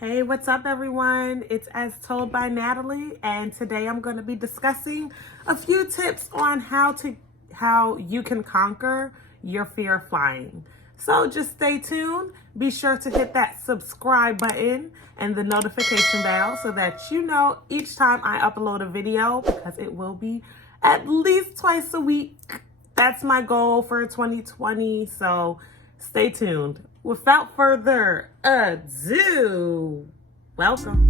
Hey, what's up everyone? It's As Told by Natalie, and today I'm going to be discussing a few tips on how you can conquer your fear of flying. So just stay tuned. Be sure to hit that subscribe button and the notification bell so that you know each time I upload a video, because it will be at least twice a week. That's my goal for 2020, so stay tuned. Without further ado, welcome.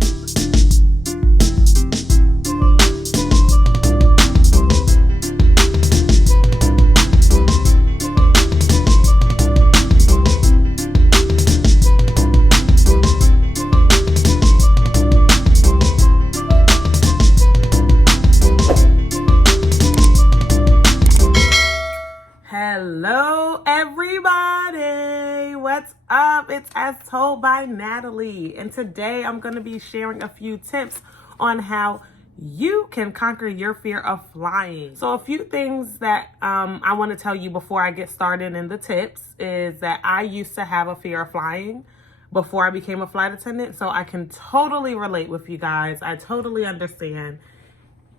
Hello, everybody. What's up? It's As Told by Natalie, and today I'm going to be sharing a few tips on how you can conquer your fear of flying. So a few things that I want to tell you before I get started in the tips is that I used to have a fear of flying before I became a flight attendant, so I can totally relate with you guys. I totally understand.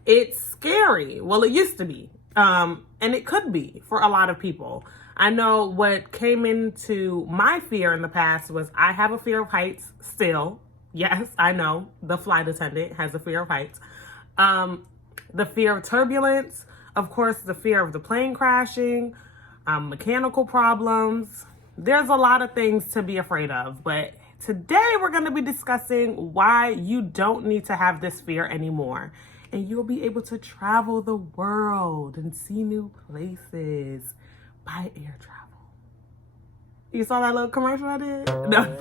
It's scary. Well, it used to be. And it could be for a lot of people. I know what came into my fear in the past was I have a fear of heights still. Yes, I know the flight attendant has a fear of heights. The fear of turbulence, of course, the fear of the plane crashing, mechanical problems. There's a lot of things to be afraid of, but today we're going to be discussing why you don't need to have this fear anymore. And you'll be able to travel the world and see new places by air travel. You saw that little commercial I did? No.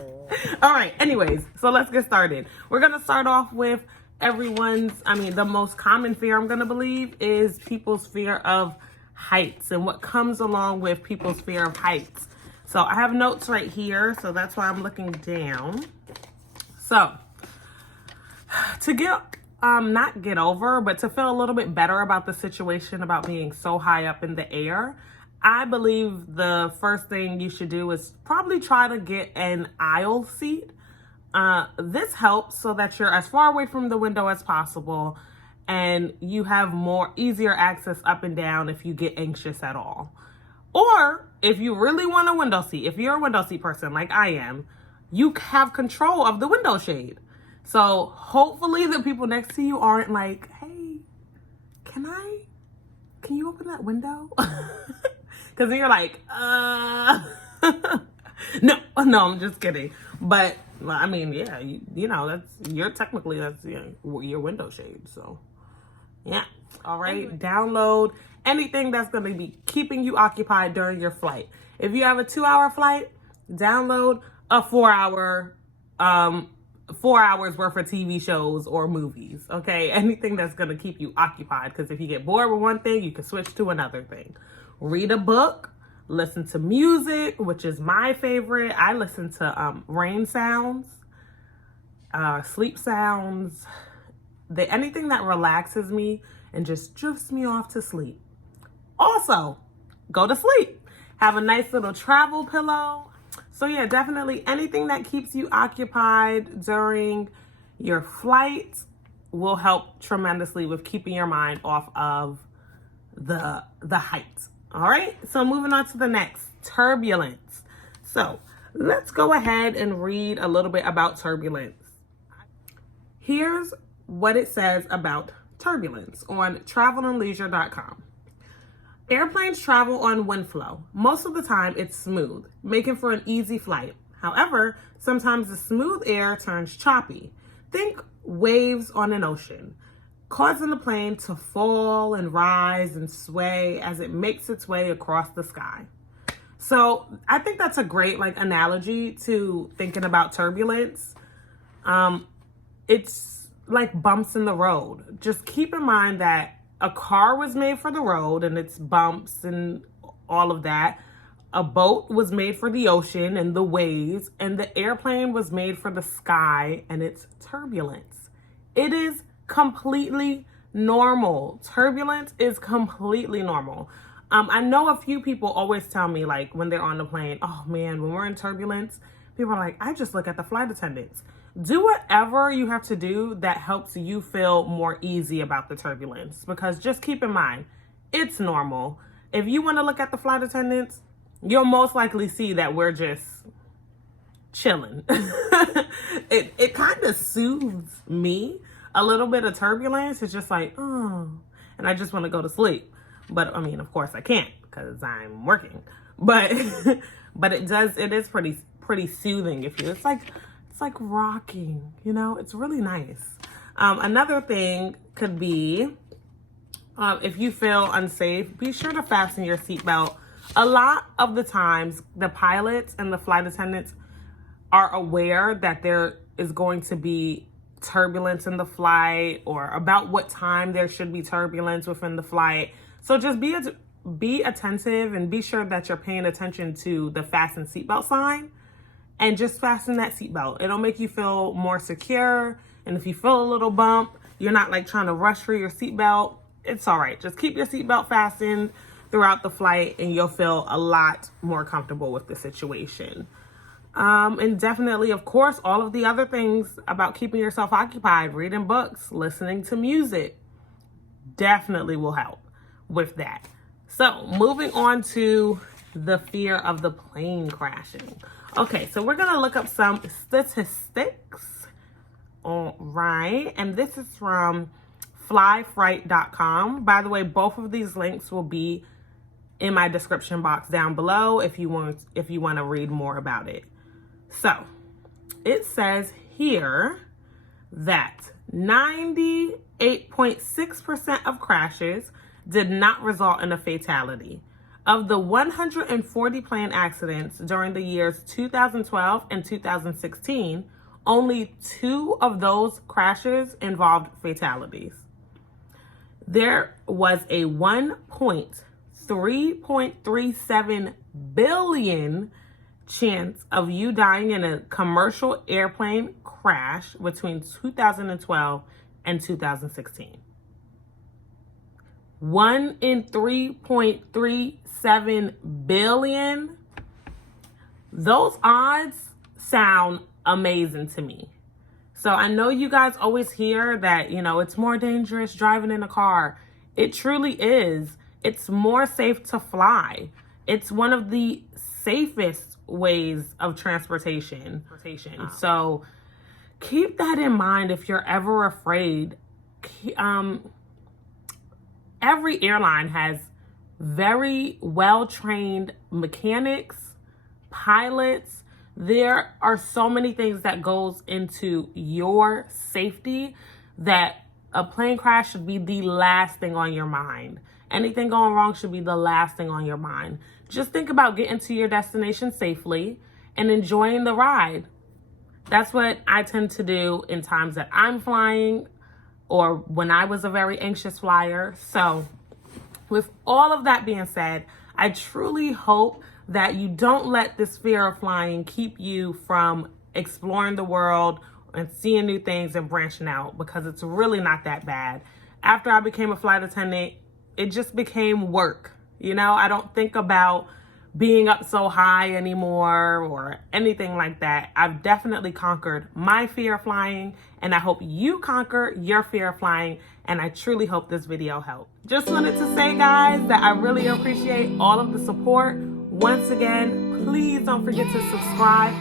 All right. Anyways, so let's get started. We're going to start off with the most common fear I'm going to believe is people's fear of heights and what comes along with people's fear of heights. So I have notes right here. So that's why I'm looking down. So to not get over, but to feel a little bit better about the situation about being so high up in the air, I believe the first thing you should do is probably try to get an aisle seat. This helps so that you're as far away from the window as possible and you have easier access up and down if you get anxious at all. Or if you really want a window seat, if you're a window seat person like I am, you have control of the window shade. So hopefully the people next to you aren't like, hey, can you open that window? Because then you're like, no, I'm just kidding. But I mean, yeah, that's your window shade. So yeah. All right. Anyway. Download anything that's going to be keeping you occupied during your flight. If you have a 2-hour flight, download a 4 hours worth of TV shows or movies, okay? Anything that's going to keep you occupied, because if you get bored with one thing, you can switch to another thing. Read a book, listen to music, which is my favorite. I listen to rain sounds, sleep sounds, anything that relaxes me and just drifts me off to sleep. Also, go to sleep. Have a nice little travel pillow. So yeah, definitely anything that keeps you occupied during your flight will help tremendously with keeping your mind off of the heights. All right, so moving on to the next, turbulence. So let's go ahead and read a little bit about turbulence. Here's what it says about turbulence on travelandleisure.com. Airplanes travel on wind flow. Most of the time, it's smooth, making for an easy flight. However, sometimes the smooth air turns choppy. Think waves on an ocean, causing the plane to fall and rise and sway as it makes its way across the sky. So I think that's a great analogy to thinking about turbulence. It's like bumps in the road. Just keep in mind that a car was made for the road and its bumps and all of that. A boat was made for the ocean and the waves, and the airplane was made for the sky and its turbulence. It is completely normal. Turbulence is completely normal. I know a few people always tell me when they're on the plane, oh man, when we're in turbulence, people are like, I just look at the flight attendants. do whatever you have to do that helps you feel more easy about the turbulence, because just keep in mind, it's normal. If you want to look at the flight attendants, you'll most likely see that we're just chilling. It kind of soothes me. A little bit of turbulence. It's just like, oh, and I just want to go to sleep. But I mean, of course I can't because I'm working. But but it is pretty soothing. It's like rocking, you know. It's really nice. Another thing could be, if you feel unsafe, be sure to fasten your seatbelt. A lot of the times, the pilots and the flight attendants are aware that there is going to be turbulence in the flight, or about what time there should be turbulence within the flight. So just be attentive and be sure that you're paying attention to the fasten seatbelt sign, and just fasten that seatbelt. It'll make you feel more secure. And if you feel a little bump, you're not like trying to rush for your seatbelt. It's all right. Just keep your seatbelt fastened throughout the flight and you'll feel a lot more comfortable with the situation. And definitely, of course, all of the other things about keeping yourself occupied, reading books, listening to music, definitely will help with that. So moving on to the fear of the plane crashing. Okay, so we're going to look up some statistics. All right. And this is from flyfright.com. By the way, both of these links will be in my description box down below if you want to read more about it. So it says here that 98.6% of crashes did not result in a fatality. Of the 140 plane accidents during the years 2012 and 2016, only 2 of those crashes involved fatalities. There was a 3.37 billion chance of you dying in a commercial airplane crash between 2012 and 2016. 1 in 3.37 billion. Those odds sound amazing to me. So I know you guys always hear that, you know, it's more dangerous driving in a car. It truly is. It's more safe to fly. It's one of the safest ways of transportation. So keep that in mind if you're ever afraid. Every airline has very well-trained mechanics, pilots. There are so many things that goes into your safety that a plane crash should be the last thing on your mind. Anything going wrong should be the last thing on your mind. Just think about getting to your destination safely and enjoying the ride. That's what I tend to do in times that I'm flying, or when I was a very anxious flyer. So with all of that being said, I truly hope that you don't let this fear of flying keep you from exploring the world and seeing new things and branching out, because it's really not that bad. After I became a flight attendant, it just became work. You know, I don't think about being up so high anymore or anything like that. I've definitely conquered my fear of flying, and I hope you conquer your fear of flying, and I truly hope this video helped. Just wanted to say, guys, that I really appreciate all of the support. Once again, please don't forget to subscribe,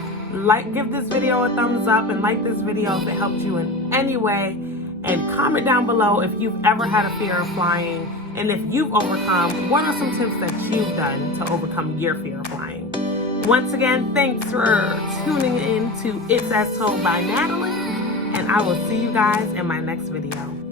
give this video a thumbs up, and like this video if it helped you in any way, and comment down below if you've ever had a fear of flying. And if you've overcome, what are some tips that you've done to overcome your fear of flying? Once again, thanks for tuning in to It's As Told by Natalie, and I will see you guys in my next video.